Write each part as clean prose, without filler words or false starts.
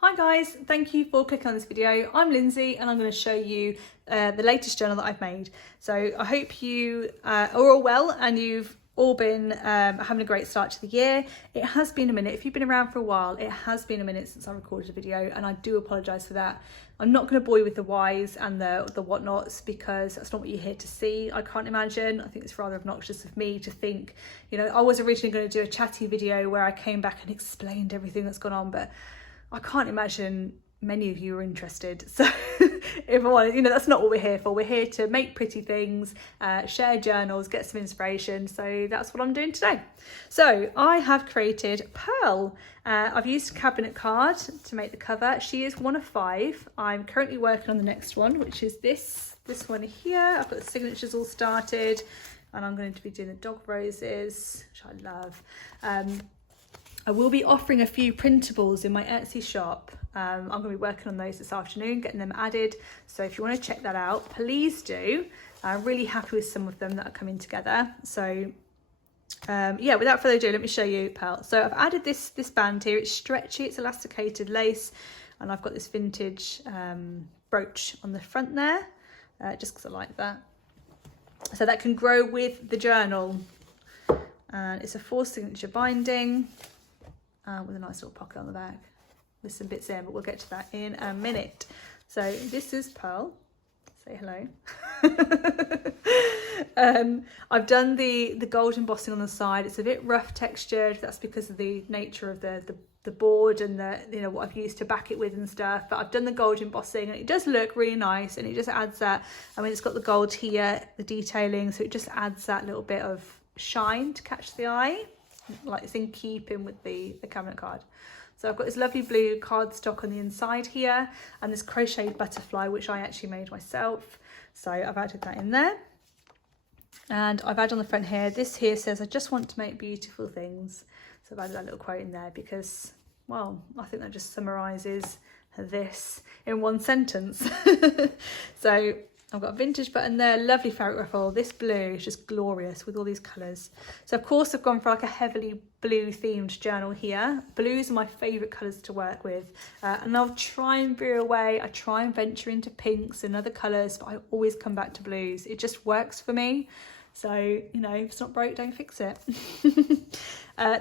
Hi guys, thank you for clicking on this video. I'm Lindsay and I'm going to show you the latest journal that I've made. So I hope you are all well and you've all been having a great start to the year. It has been a minute. If you've been around for a while, it has been a minute since I recorded a video and I do apologise for that. I'm not going to bore you with the whys and the whatnots because that's not what you're here to see. I can't imagine. I think it's rather obnoxious of me to think, you know, I was originally going to do a chatty video where I came back and explained everything that's gone on, but I can't imagine many of you are interested. So if I want, you know, that's not what we're here for. We're here to make pretty things, share journals, get some inspiration. So that's what I'm doing today. So I have created Pearl. I've used a cabinet card to make the cover. She is one of 5. I'm currently working on the next one, which is this one here. I've got the signatures all started and I'm going to be doing the dog roses, which I love. I will be offering a few printables in my Etsy shop. I'm going to be working on those this afternoon, getting them added. So if you want to check that out, please do. I'm really happy with some of them that are coming together. So yeah, without further ado, let me show you Pearl. So I've added this band here. It's stretchy, it's elasticated lace, and I've got this vintage brooch on the front there, just because I like that. So that can grow with the journal. And it's a 4 signature binding. With a nice little pocket on the back with some bits in, but we'll get to that in a minute. So this is Pearl. Say hello. I've done the gold embossing on the side. It's a bit rough textured. That's because of the nature of the board and the, you know, what I've used to back it with and stuff. But I've done the gold embossing and it does look really nice, and it just adds that. I mean, it's got the gold here, the detailing, so it just adds that little bit of shine to catch the eye. Like it's in keeping with the cabinet card. So I've got this lovely blue cardstock on the inside here and this crocheted butterfly, which I actually made myself. So I've added that in there. And I've added on the front here, this here says, I just want to make beautiful things. So I've added that little quote in there because, well, I think that just summarises this in one sentence. So I've got a vintage button there, lovely fabric ruffle. This blue is just glorious with all these colours. So of course I've gone for like a heavily blue themed journal here. Blues are my favourite colours to work with. And I'll try and veer away. I try and venture into pinks and other colours, but I always come back to blues. It just works for me. So, you know, if it's not broke, don't fix it.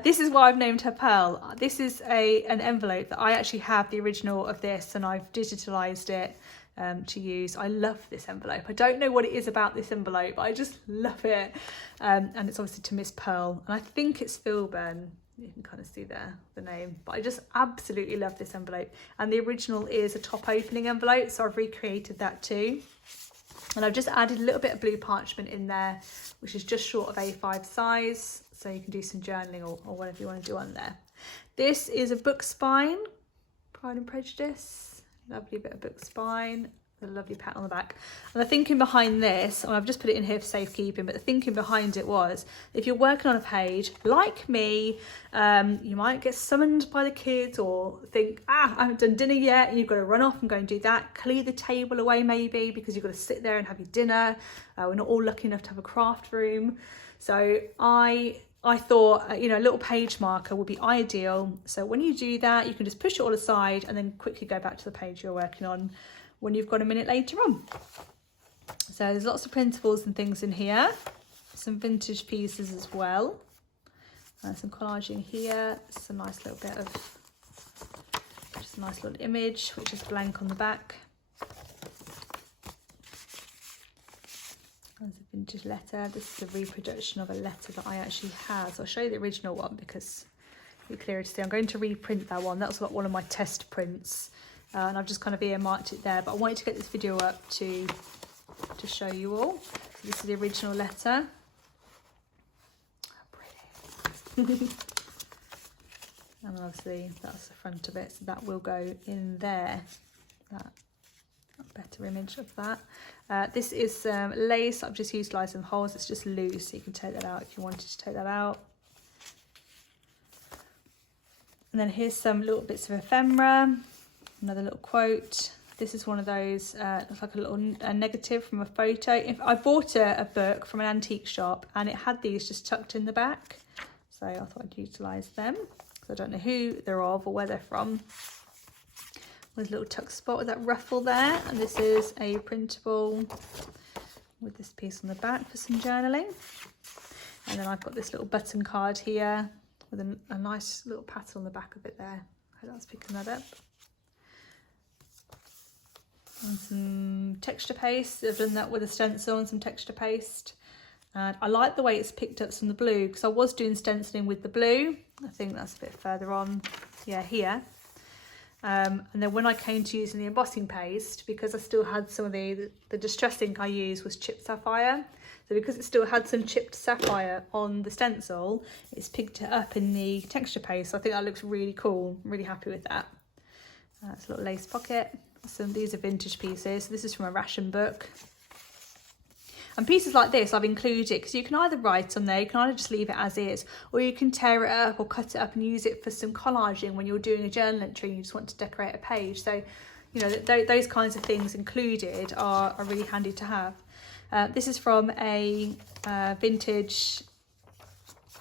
This is why I've named her Pearl. This is an envelope that I actually have the original of this and I've digitalised it. To use. I love this envelope. I don't know what it is about this envelope, but I just love it. And it's obviously to Miss Pearl, and I think it's Philburn. You can kind of see there the name, but I just absolutely love this envelope. And the original is a top opening envelope, so I've recreated that too. And I've just added a little bit of blue parchment in there, which is just short of A5 size, so you can do some journaling or whatever you want to do on there. This is a book spine, Pride and Prejudice. Lovely bit of book spine, a lovely pat on the back. And the thinking behind this, and I've just put it in here for safekeeping, but the thinking behind it was, if you're working on a page, like me, you might get summoned by the kids or think, I haven't done dinner yet, and you've got to run off and go and do that. Clear the table away maybe, because you've got to sit there and have your dinner. We're not all lucky enough to have a craft room. So I thought, you know, a little page marker would be ideal. So when you do that, you can just push it all aside and then quickly go back to the page you're working on when you've got a minute later on. So there's lots of printables and things in here. Some vintage pieces as well. Some collaging here. Some nice little bit of, just a nice little image, which is blank on the back. There's a vintage letter. This is a reproduction of a letter that I actually had. So I'll show you the original one because it'll be clearer to see. I'm going to reprint that one. That was one of my test prints. And I've just kind of earmarked it there. But I wanted to get this video up to show you all. So this is the original letter. How pretty. And obviously that's the front of it. So that will go in there. That better image of that. This is some lace. I've just utilised some holes. It's just loose, so you can take that out if you wanted to take that out. And then here's some little bits of ephemera. Another little quote. This is one of those, looks like a negative from a photo. I bought a book from an antique shop and it had these just tucked in the back. So I thought I'd utilise them. So I don't know who they're of or where they're from. There's a little tuck spot with that ruffle there, and this is a printable with this piece on the back for some journaling. And then I've got this little button card here with a nice little pattern on the back of it there. I hope that's picking that up. And some texture paste. I've done that with a stencil and some texture paste. And I like the way it's picked up some of the blue, because I was doing stenciling with the blue. I think that's a bit further on, yeah, here. And then when I came to using the embossing paste, because I still had some of the distress ink I used was chipped sapphire. So because it still had some chipped sapphire on the stencil, it's picked it up in the texture paste. So I think that looks really cool. I'm really happy with that. It's a little lace pocket. These are vintage pieces. So this is from a ration book. And pieces like this I've included because you can either write on there, you can either just leave it as is, or you can tear it up or cut it up and use it for some collaging when you're doing a journal entry and you just want to decorate a page. So, you know, those kinds of things included are really handy to have. This is from a vintage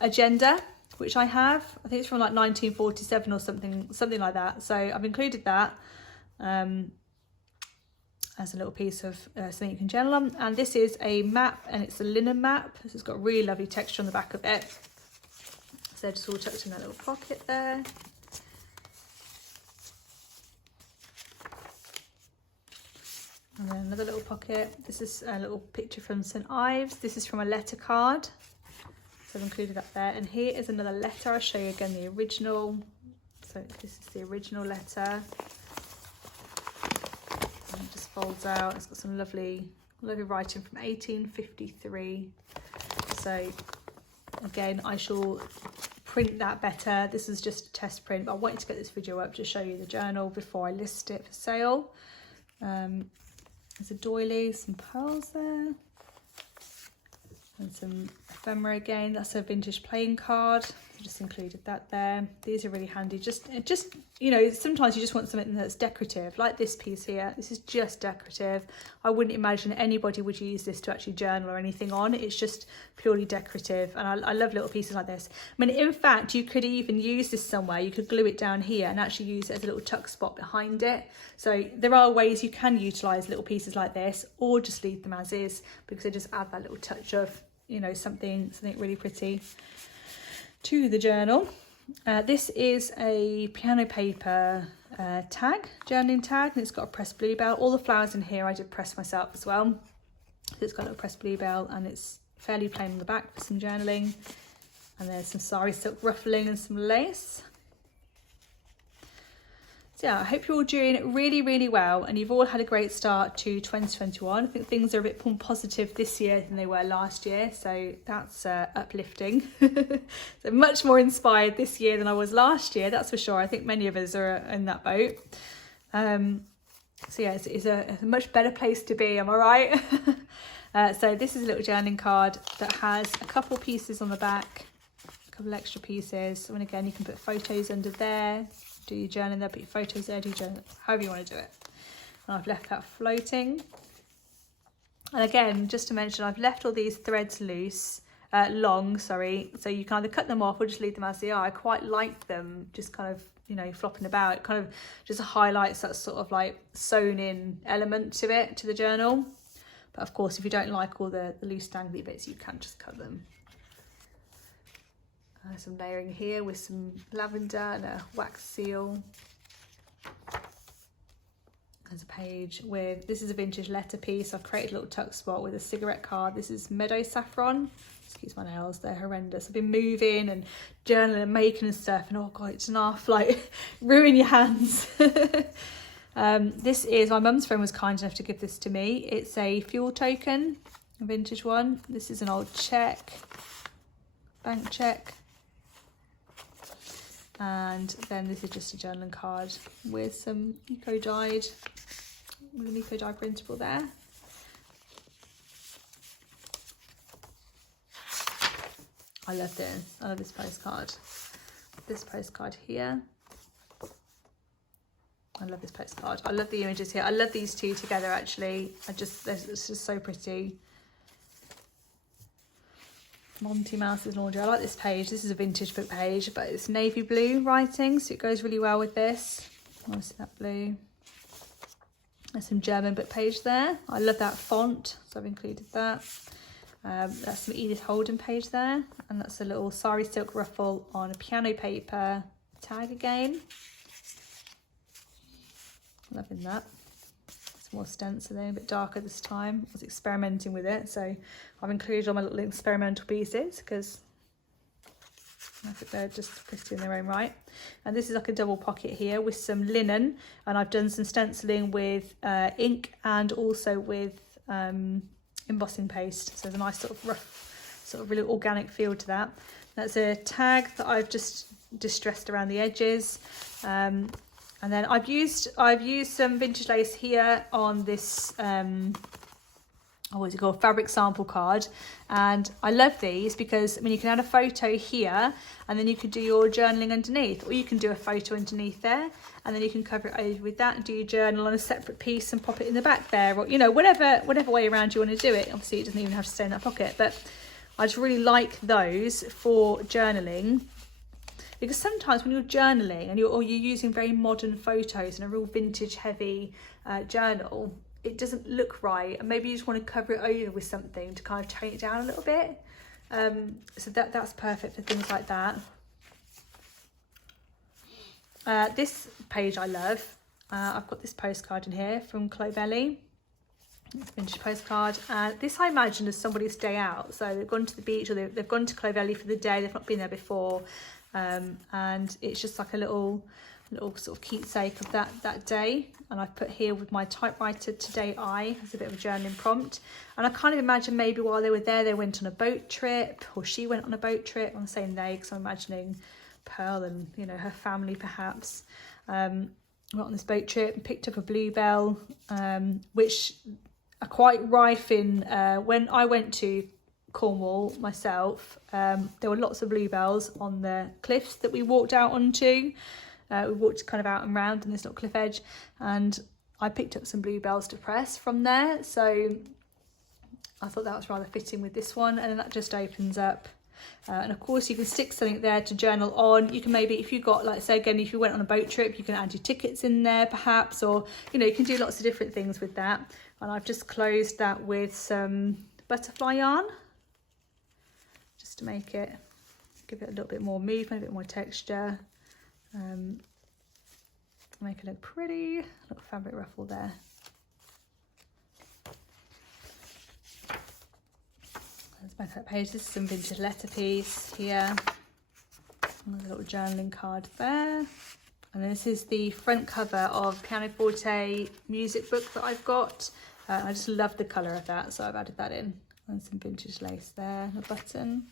agenda, which I have. I think it's from like 1947 or something like that. So I've included that. As a little piece of something you can journal on. And this is a map, and it's a linen map. This has got a really lovely texture on the back of it. So just all tucked in that little pocket there. And then another little pocket. This is a little picture from St. Ives. This is from a letter card. So I've included that there. And here is another letter. I'll show you again the original. So this is the original letter. It just folds out. It's got some lovely writing from 1853. So again, I shall print that better. This is just a test print, but I wanted to get this video up to show you the journal before I list it for sale. There's a doily, some pearls there, and some ephemera again. That's a vintage playing card. I just included that there. These are really handy. Just you know, sometimes you just want something that's decorative, like this piece here. This is just decorative. I wouldn't imagine anybody would use this to actually journal or anything on. It's just purely decorative, and I love little pieces like this. I mean, in fact, you could even use this somewhere. You could glue it down here and actually use it as a little tuck spot behind it. So there are ways you can utilise little pieces like this, or just leave them as is, because they just add that little touch of, you know, something really pretty to the journal. This is a piano paper tag, journaling tag, and it's got a pressed bluebell. All the flowers in here I did press myself as well. So it's got a little pressed bluebell, and it's fairly plain on the back for some journaling. And there's some sari silk ruffling and some lace. So yeah, I hope you're all doing really, really well, and you've all had a great start to 2021. I think things are a bit more positive this year than they were last year, so that's uplifting. So much more inspired this year than I was last year, that's for sure. I think many of us are in that boat. So yeah, it's a much better place to be, am I right? So this is a little journaling card that has a couple pieces on the back, a couple extra pieces. And again, you can put photos under there. Do your journaling there, put your photos there, do your journaling, however you want to do it. And I've left that floating. And again, just to mention, I've left all these threads long, so you can either cut them off or just leave them as they are. I quite like them just kind of, you know, flopping about. It kind of just highlights that sort of like sewn in element to it, to the journal. But of course, if you don't like all the loose dangly bits, you can just cut them. Some layering here with some lavender and a wax seal. There's a page with, this is a vintage letter piece. I've created a little tuck spot with a cigarette card. This is Meadow Saffron. Excuse my nails, they're horrendous. I've been moving and journaling and making and stuff, and oh god, it's enough, like ruin your hands. This is, my mum's friend was kind enough to give this to me. It's a fuel token, a vintage one. This is an old check, bank check. And then this is just a journaling card with some eco-dyed, with an eco-dye printable there. I love this. I love this postcard. This postcard here. I love this postcard. I love the images here. I love these two together actually. It's just so pretty. Monty Mouse's laundry. I like this page. This is a vintage book page, but it's navy blue writing, so it goes really well with this. Obviously that blue. There's some German book page there. I love that font, so I've included that. That's some Edith Holden page there, and that's a little sari silk ruffle on a piano paper tag again. Loving that. Some more stenciling, a bit darker this time. I was experimenting with it, so I've included all my little experimental pieces because I think they're just pretty in their own right. And this is like a double pocket here with some linen, and I've done some stenciling with ink and also with embossing paste, so there's a nice sort of rough, sort of really organic feel to that. That's a tag that I've just distressed around the edges, and then I've used some vintage lace here on this what's it called, fabric sample card, and I love these because I mean you can add a photo here and then you can do your journaling underneath, or you can do a photo underneath there and then you can cover it over with that and do your journal on a separate piece and pop it in the back there, or you know, whatever way around you want to do it. Obviously it doesn't even have to stay in that pocket, but I just really like those for journaling, because sometimes when you're journaling and you're using very modern photos in a real vintage heavy journal, it doesn't look right, and maybe you just want to cover it over with something to kind of tone it down a little bit. So that's perfect for things like that. This page I love. I've got this postcard in here from Clovelly. It's a vintage postcard, and this I imagine is somebody's day out. So they've gone to the beach, or they've gone to Clovelly for the day. They've not been there before, and it's just like a little sort of keepsake of that day. And I've put here with my typewriter, today I, as a bit of a journaling prompt. And I kind of imagine maybe while they were there, they went on a boat trip, or she went on a boat trip. I'm saying they because I'm imagining Pearl and, you know, her family perhaps. Went on this boat trip and picked up a bluebell, which are quite rife in, when I went to Cornwall myself, there were lots of bluebells on the cliffs that we walked out onto. We walked kind of out and round in this little cliff edge, and I picked up some bluebells to press from there, so I thought that was rather fitting with this one. And then that just opens up, and of course you can stick something there to journal on. You can maybe, if you got, like, say again, if you went on a boat trip, you can add your tickets in there perhaps, or you know, you can do lots of different things with that. And I've just closed that with some butterfly yarn just to make it, give it a little bit more movement, a bit more texture. Make it look pretty. Little fabric ruffle there. There's my page. This is some vintage letter piece here. There's a little journaling card there. And then this is the front cover of Pianoforte music book that I've got. I just love the colour of that, so I've added that in. And some vintage lace there, a button.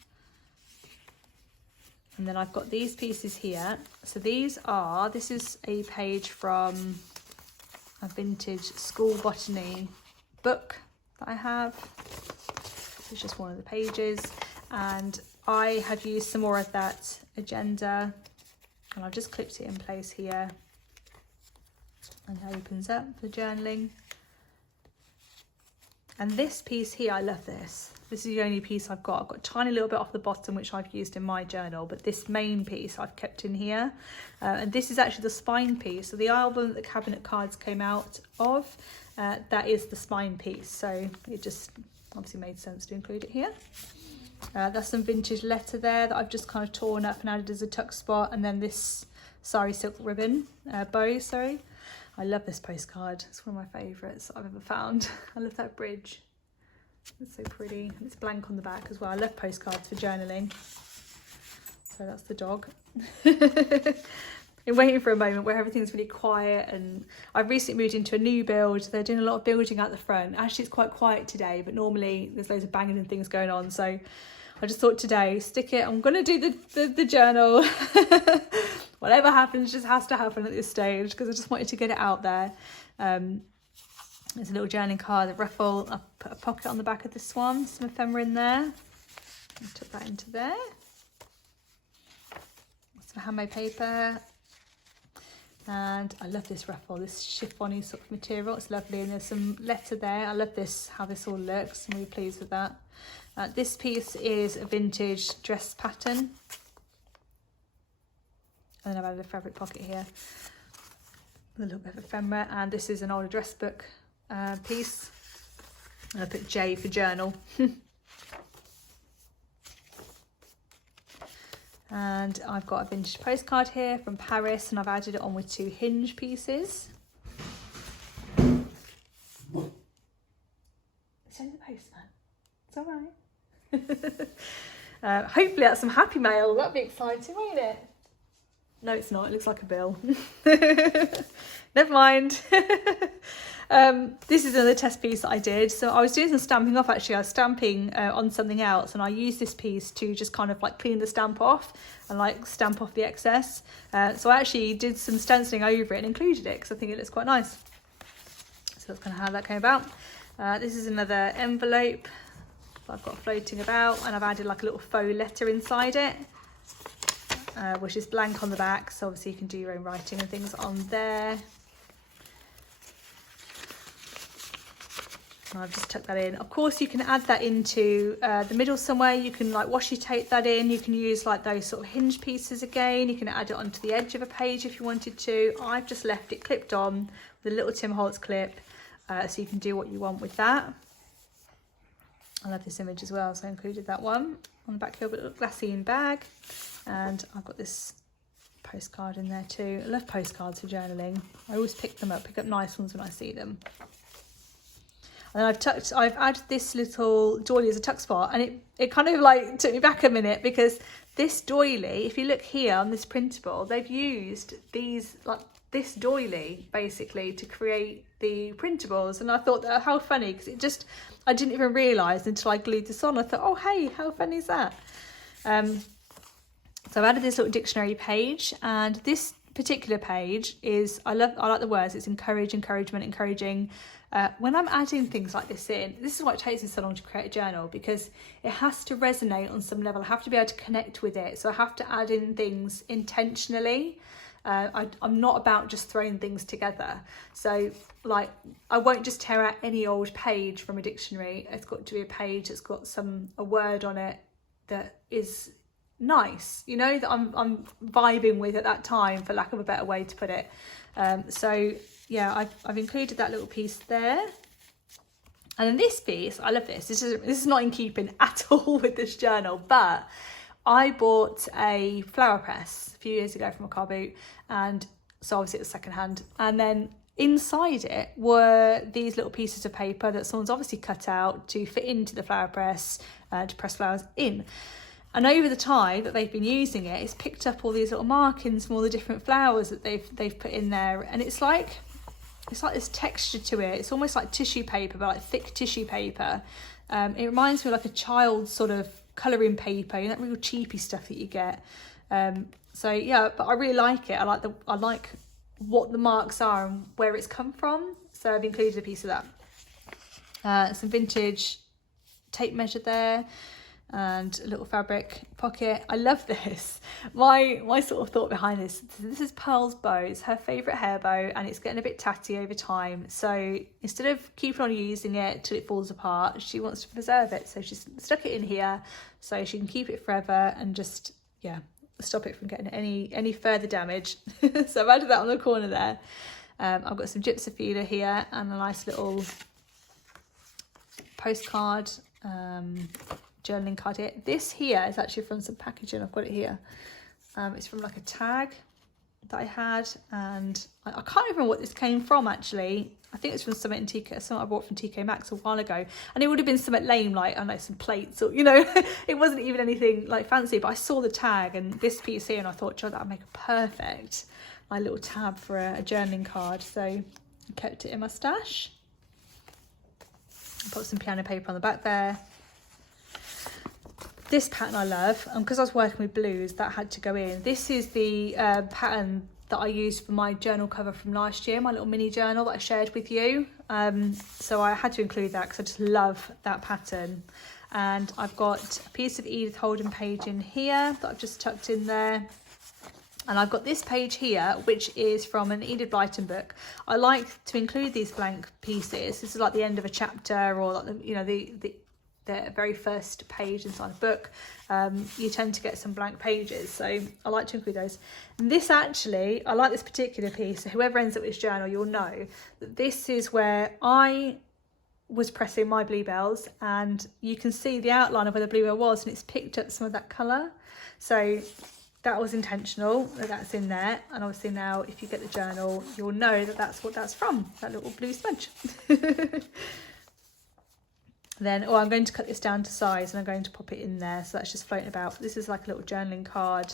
And then I've got these pieces here. So this is a page from a vintage school botany book that I have. It's just one of the pages. And I have used some more of that agenda, and I've just clipped it in place here. And it opens up for journaling. And this piece here, I love this. This is the only piece I've got. I've got a tiny little bit off the bottom, which I've used in my journal, but this main piece I've kept in here. And this is actually the spine piece. So the album that the cabinet cards came out of, that is the spine piece. So it just obviously made sense to include it here. That's some vintage letter there that I've just kind of torn up and added as a tuck spot. And then this sari silk ribbon, bow, sorry. I love this postcard. It's one of my favourites I've ever found. I love that bridge. It's so pretty. It's blank on the back as well. I love postcards for journaling. So that's the dog. I'm waiting for a moment where everything's really quiet, and I've recently moved into a new build. They're doing a lot of building out the front. Actually, it's quite quiet today, but normally there's loads of banging and things going on. So I just thought today, stick it. I'm going to do the journal. Whatever happens just has to happen at this stage, because I just wanted to get it out there. There's a little journaling card, the ruffle. I put a pocket on the back of this one, some ephemera in there. I took that into there. Some handmade paper. And I love this ruffle, this chiffon-y sort of material. It's lovely, and there's some letter there. I love this, how this all looks. I'm really pleased with that. This piece is a vintage dress pattern. And then I've added a fabric pocket here. a little bit of ephemera, and this is an old address book piece. I put J for journal. And I've got a vintage postcard here from Paris, and I've added it on with 2 hinge pieces. It's only the postman. It's all right. Hopefully that's some happy mail. That'd be exciting, won't it? No, it's not. It looks like a bill. Never mind. This is another test piece that I did. So I was doing some stamping off, actually. I was stamping on something else, and I used this piece to just kind of like clean the stamp off and like stamp off the excess. So I actually did some stenciling over it and included it because I think it looks quite nice. So that's kind of how that came about. This is another envelope that I've got floating about, and I've added like a little faux letter inside it, which is blank on the back, so obviously you can do your own writing and things on there. And I've just tucked that in. Of course, you can add that into the middle somewhere. You can like washi tape that in. You can use like those sort of hinge pieces again. You can add it onto the edge of a page if you wanted to. I've just left it clipped on with a little Tim Holtz clip, so you can do what you want with that. I love this image as well, so I included that one. On the back here, I've got a little glassine bag, and I've got this postcard in there too. I love postcards for journaling. I always pick up nice ones when I see them. And then I've added this little doily as a tuck spot, and it kind of like took me back a minute, because this doily, if you look here on this printable, they've used these like this doily basically to create the printables, and I thought that how funny, because I didn't even realise until I glued this on. I thought, oh hey, how funny is that? So I've added this little dictionary page, and this particular page is, I like the words, it's encourage, encouragement, encouraging. When I'm adding things like this in, this is why it takes me so long to create a journal, because it has to resonate on some level. I have to be able to connect with it, so I have to add in things intentionally. I'm not about just throwing things together. So like, I won't just tear out any old page from a dictionary. It's got to be a page that's got a word on it that is nice, you know, that I'm vibing with at that time, for lack of a better way to put it. So yeah, I've included that little piece there. And then this piece, I love this. This is not in keeping at all with this journal, but I bought a flower press a few years ago from a car boot, and so obviously it was secondhand. And then inside it were these little pieces of paper that someone's obviously cut out to fit into the flower press, to press flowers in. And over the time that they've been using it, it's picked up all these little markings from all the different flowers that they've put in there, and it's like this texture to it. It's almost like tissue paper, but like thick tissue paper. It reminds me of like a child's sort of colouring paper, you know, that real cheapy stuff that you get. So yeah, but I really like it. I like what the marks are and where it's come from. So I've included a piece of that. Some vintage tape measure there, and a little fabric pocket. I love this. My sort of thought behind this is Pearl's bow. It's her favourite hair bow, and it's getting a bit tatty over time. So instead of keeping on using it till it falls apart, she wants to preserve it. So she's stuck it in here so she can keep it forever and just, yeah, stop it from getting any further damage. So I've added that on the corner there. I've got some gypsophilia here and a nice little postcard, journaling card here. This here is actually from some packaging. I've got it here. It's from like a tag that I had, and I can't remember what this came from actually. I think it's from something I bought from TK Maxx a while ago, and it would have been something lame, like, I don't know, some plates, or, you know, it wasn't even anything like fancy, but I saw the tag and this piece here, and I thought, that would make a perfect my little tab for a journaling card. So I kept it in my stash. Put some piano paper on the back there. This pattern I love, and because I was working with blues, that had to go in. This is the pattern that I used for my journal cover from last year, my little mini journal that I shared with you. So I had to include that because I just love that pattern. And I've got a piece of Edith Holden page in here that I've just tucked in there. And I've got this page here, which is from an Enid Blyton book. I like to include these blank pieces. This is like the end of a chapter, or like the the very first page inside a book, you tend to get some blank pages. So I like to include those. And this actually, I like this particular piece. So whoever ends up with this journal, you'll know that this is where I was pressing my bluebells, and you can see the outline of where the bluebell was, and it's picked up some of that colour. So that was intentional, that's in there. And obviously now if you get the journal, you'll know that that's what that's from, that little blue smudge. Then, I'm going to cut this down to size and I'm going to pop it in there. So that's just floating about. This is like a little journaling card.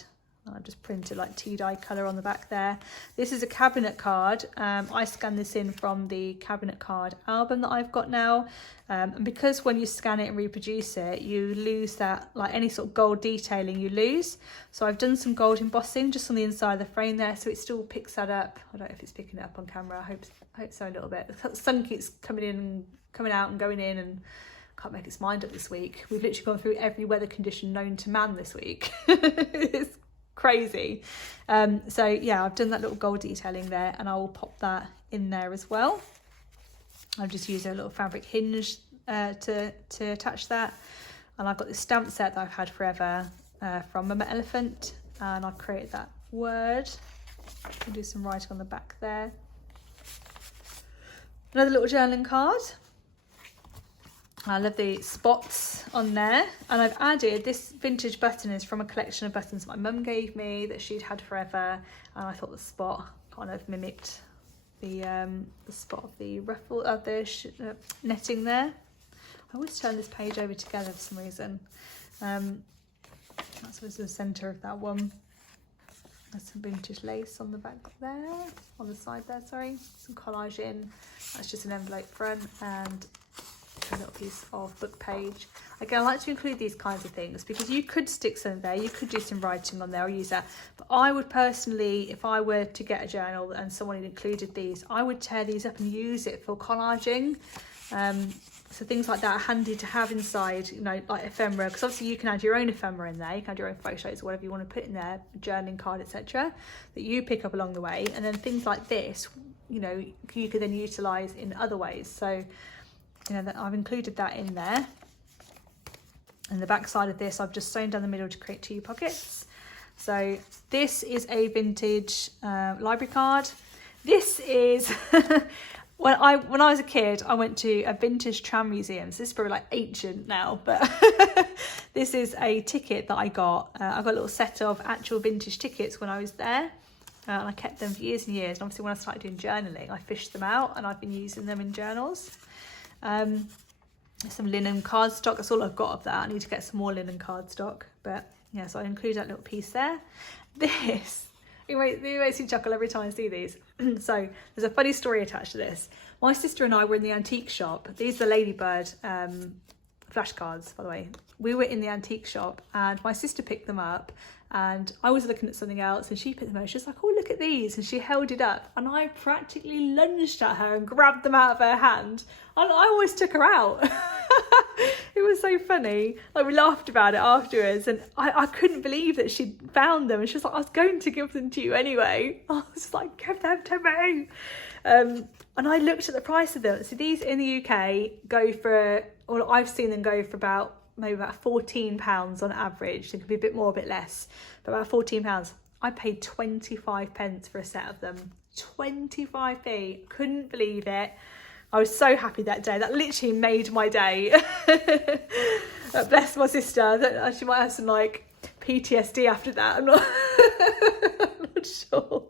I've just printed like tea dye colour on the back there. This is a cabinet card. I scanned this in from the cabinet card album that I've got now. And because when you scan it and reproduce it, you lose that, like any sort of gold detailing you lose. So I've done some gold embossing just on the inside of the frame there, so it still picks that up. I don't know if it's picking it up on camera. I hope so a little bit. The sun keeps coming out and going in, and can't make its mind up this week. We've literally gone through every weather condition known to man this week. It's crazy. So yeah, I've done that little gold detailing there, and I will pop that in there as well. I've just used a little fabric hinge to attach that, and I've got this stamp set that I've had forever from Mama Elephant, and I've created that word. I'll do some writing on the back there. Another little journaling card. I love the spots on there, and I've added this vintage button is from a collection of buttons my mum gave me that she'd had forever, and I thought the spot kind of mimicked the spot of the ruffle of the netting there. I always turn this page over together for some reason. That's what's the centre of that one. There's some vintage lace on the back there, on the side there, sorry. Some collage in. That's just an envelope front, and a little piece of book page. Again, I like to include these kinds of things because you could stick some there, you could do some writing on there or use that, but I would personally, if I were to get a journal and someone had included these, I would tear these up and use it for collaging. So things like that are handy to have inside, you know, like ephemera, because obviously you can add your own ephemera in there, you can add your own photos or whatever you want to put in there, journaling card, etc., that you pick up along the way. And then things like this, you know, you could then utilise in other ways. So you know, that I've included that in there. And the back side of this, I've just sewn down the middle to create 2 pockets. So this is a vintage library card. This is when I was a kid, I went to a vintage tram museum. So this is probably like ancient now, but this is a ticket that I got. I got a little set of actual vintage tickets when I was there. And I kept them for years and years. And obviously when I started doing journaling, I fished them out and I've been using them in journals. Some linen cardstock, that's all I've got of that. I need to get some more linen cardstock, but yeah, so I include that little piece there. This, it makes me chuckle every time I see these. So there's a funny story attached to this. My sister and I were in the antique shop. These are Ladybird flashcards, by the way. We were in the antique shop and my sister picked them up, and I was looking at something else and she picked them up. She was like, oh, look at these. And she held it up and I practically lunged at her and grabbed them out of her hand. And I always took her out. It was so funny. Like, we laughed about it afterwards, and I couldn't believe that she'd found them. And she was like, I was going to give them to you anyway. I was just like, give them to me. And I looked at the price of them. So these in the UK go for, or I've seen them go for about maybe about £14 on average. It could be a bit more, a bit less, but about £14. I paid 25 pence for a set of them. 25p. Couldn't believe it. I was so happy that day. That literally made my day. Bless my sister. That she might have some like PTSD after that. I'm not, I'm not sure.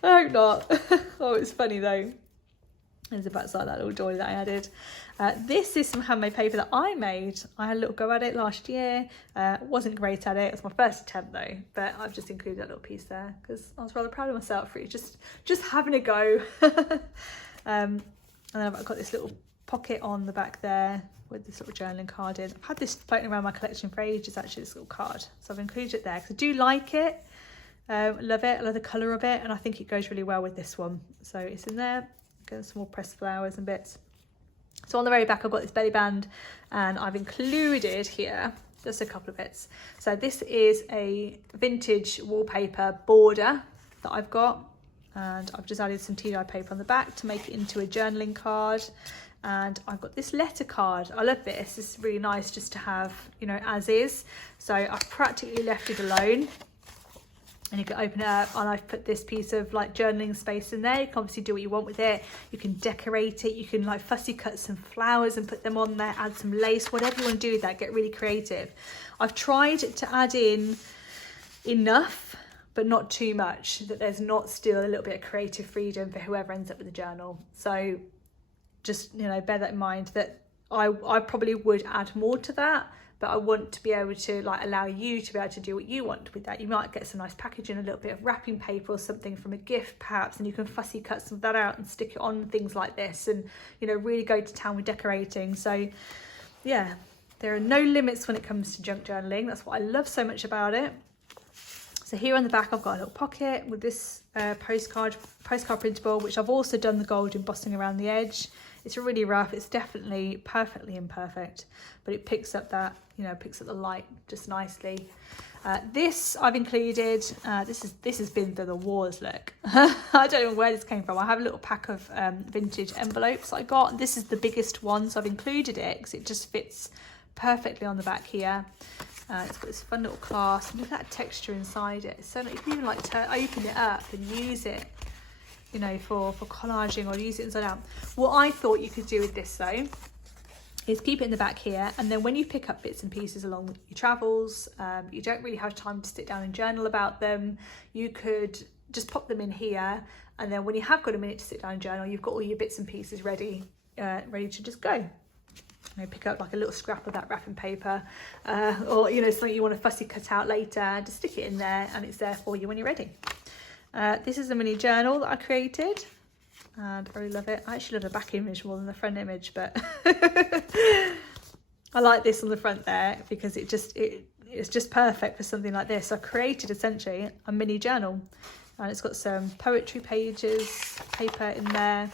I hope not. Oh, it's funny though. There's a backside, that little doily that I added. This is some handmade paper that I made. I had a little go at it last year. Wasn't great at it. It was my first attempt though, but I've just included that little piece there because I was rather proud of myself for it. Just having a go. And then I've got this little pocket on the back there with this little journaling card in. I've had this floating around my collection for ages, actually, this little card. So I've included it there because I do like it. Love it. I love the colour of it, and I think it goes really well with this one. So it's in there. Got some more pressed flowers and bits. So on the very back, I've got this belly band, and I've included here just a couple of bits. So this is a vintage wallpaper border that I've got. And I've just added some tea dye paper on the back to make it into a journaling card. And I've got this letter card. I love this. It's really nice just to have, you know, as is. So I've practically left it alone. And you can open it up, and I've put this piece of like journaling space in there. You can obviously do what you want with it. You can decorate it. You can like fussy cut some flowers and put them on there, add some lace, whatever you want to do with that, get really creative. I've tried to add in enough, but not too much, that there's not still a little bit of creative freedom for whoever ends up with the journal. So just, you know, bear that in mind, that I probably would add more to that, but I want to be able to like allow you to be able to do what you want with that. You might get some nice packaging, a little bit of wrapping paper or something from a gift perhaps, and you can fussy cut some of that out and stick it on things like this, and, you know, really go to town with decorating. So yeah, there are no limits when it comes to junk journaling. That's what I love so much about it. So here on the back, I've got a little pocket with this postcard printable, which I've also done the gold embossing around the edge. It's really rough. It's definitely perfectly imperfect, but it picks up that, you know, picks up the light just nicely. This I've included, this has been through the wars, look. I don't know where this came from. I have a little pack of vintage envelopes I got. This is the biggest one, so I've included it because it just fits perfectly on the back here. It's got this fun little clasp. Look at that texture inside it. So you can even like open it up and use it, you know, for collaging, or use it inside out. What I thought you could do with this though is keep it in the back here, and then when you pick up bits and pieces along your travels, you don't really have time to sit down and journal about them, you could just pop them in here, and then when you have got a minute to sit down and journal, you've got all your bits and pieces ready to just go. You know, pick up like a little scrap of that wrapping paper, or, you know, something you want to fussy cut out later, just stick it in there and it's there for you when you're ready. This is a mini journal that I created, and I really love it. I actually love the back image more than the front image, but I like this on the front there because it's just perfect for something like this. So I created essentially a mini journal, and it's got some poetry paper in there,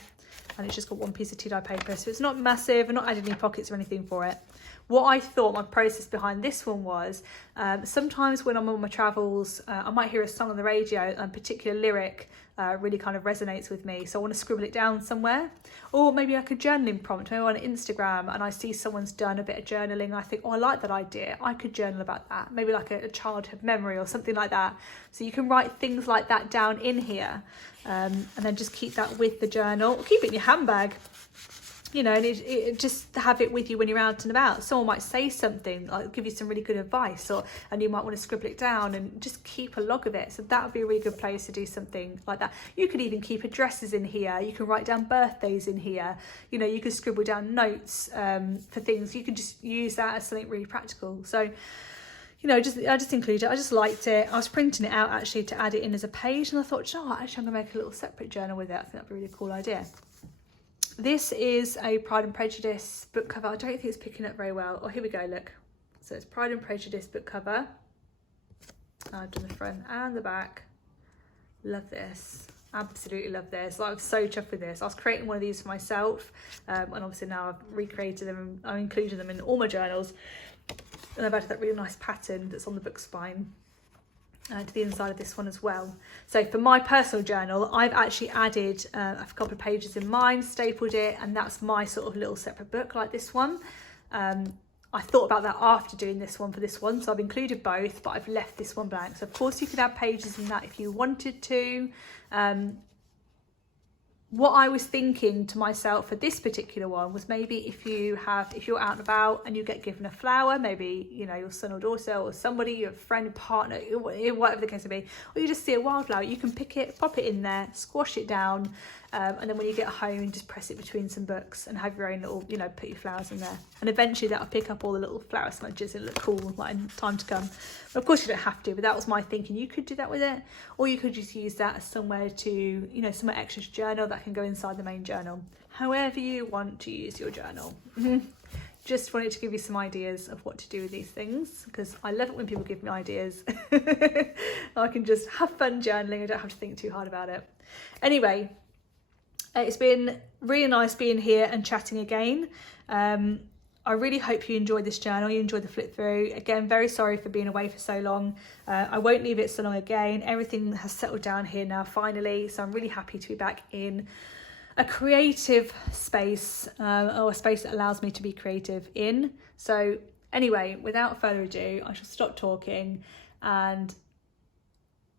and it's just got one piece of tea dye paper, so it's not massive. I'm not adding any pockets or anything for it. What I thought my process behind this one was, sometimes when I'm on my travels, I might hear a song on the radio and a particular lyric really kind of resonates with me, so I want to scribble it down somewhere. Or maybe like a journaling prompt, maybe on Instagram, and I see someone's done a bit of journaling, and I think, oh, I like that idea, I could journal about that, maybe like a childhood memory or something like that. So you can write things like that down in here, and then just keep that with the journal, or keep it in your handbag, you know, and it just have it with you when you're out and about. Someone might say something, like give you some really good advice, and you might want to scribble it down and just keep a log of it. So that would be a really good place to do something like that. You could even keep addresses in here. You can write down birthdays in here. You know, you could scribble down notes for things. You could just use that as something really practical. So, you know, I just included it. I just liked it. I was printing it out actually to add it in as a page, and I thought, you know what, actually I'm gonna make a little separate journal with it. I think that'd be a really cool idea. This is a Pride and Prejudice book cover. I don't think it's picking up very well. Oh, here we go, look. So it's Pride and Prejudice book cover. I've done the front and the back. Love this. Absolutely love this. I was so chuffed with this. I was creating one of these for myself, and obviously now I've recreated them and I'm including them in all my journals. And I've added that really nice pattern that's on the book spine to the inside of this one as well. So for my personal journal, I've actually added a couple of pages in mine, stapled it, and that's my sort of little separate book like this one. I thought about that after doing this one for this one, so I've included both, but I've left this one blank. So of course you could add pages in that if you wanted to. What I was thinking to myself for this particular one was, maybe if you're out and about and you get given a flower, maybe, you know, your son or daughter or somebody, your friend, partner, whatever the case may be, or you just see a wildflower, you can pick it, pop it in there, squash it down, and then when you get home, just press it between some books and have your own little, you know, put your flowers in there. And eventually that'll pick up all the little flower smudges and look cool, like in time to come. But of course you don't have to, but that was my thinking. You could do that with it, or you could just use that as somewhere to, you know, somewhere extra to journal that can go inside the main journal. However you want to use your journal. Just wanted to give you some ideas of what to do with these things, because I love it when people give me ideas. I can just have fun journaling. I don't have to think too hard about it. Anyway, it's been really nice being here and chatting again. I really hope you enjoyed this journal, you enjoyed the flip through. Again, very sorry for being away for so long. I won't leave it so long again. Everything has settled down here now finally, so I'm really happy to be back in a creative space, or a space that allows me to be creative in. So anyway, without further ado, I shall stop talking, and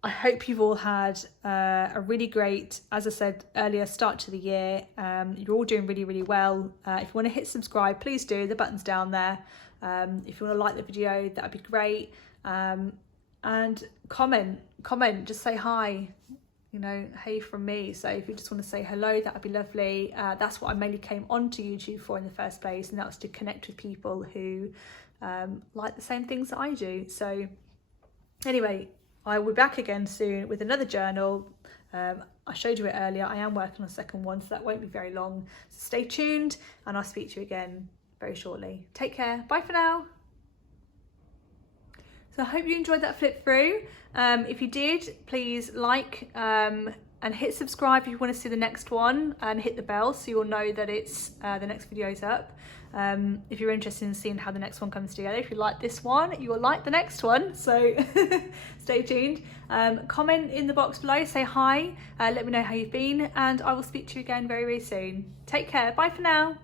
I hope you've all had a really great, as I said earlier, start to the year. You're all doing really, really well. If you want to hit subscribe, please do. The button's down there. If you want to like the video, that'd be great. And comment, just say hi, you know, hey from me. So if you just want to say hello, that would be lovely. That's what I mainly came onto YouTube for in the first place, and that was to connect with people who like the same things that I do. So anyway, I will be back again soon with another journal. I showed you it earlier. I am working on a second one, so that won't be very long. So stay tuned, and I'll speak to you again very shortly. Take care. Bye for now. So I hope you enjoyed that flip through. If you did, please like and hit subscribe if you want to see the next one, and hit the bell so you'll know that it's the next video is up. If you're interested in seeing how the next one comes together, if you like this one, you will like the next one, so stay tuned. Comment in the box below, say hi, let me know how you've been, and I will speak to you again very, very soon. Take care. Bye for now.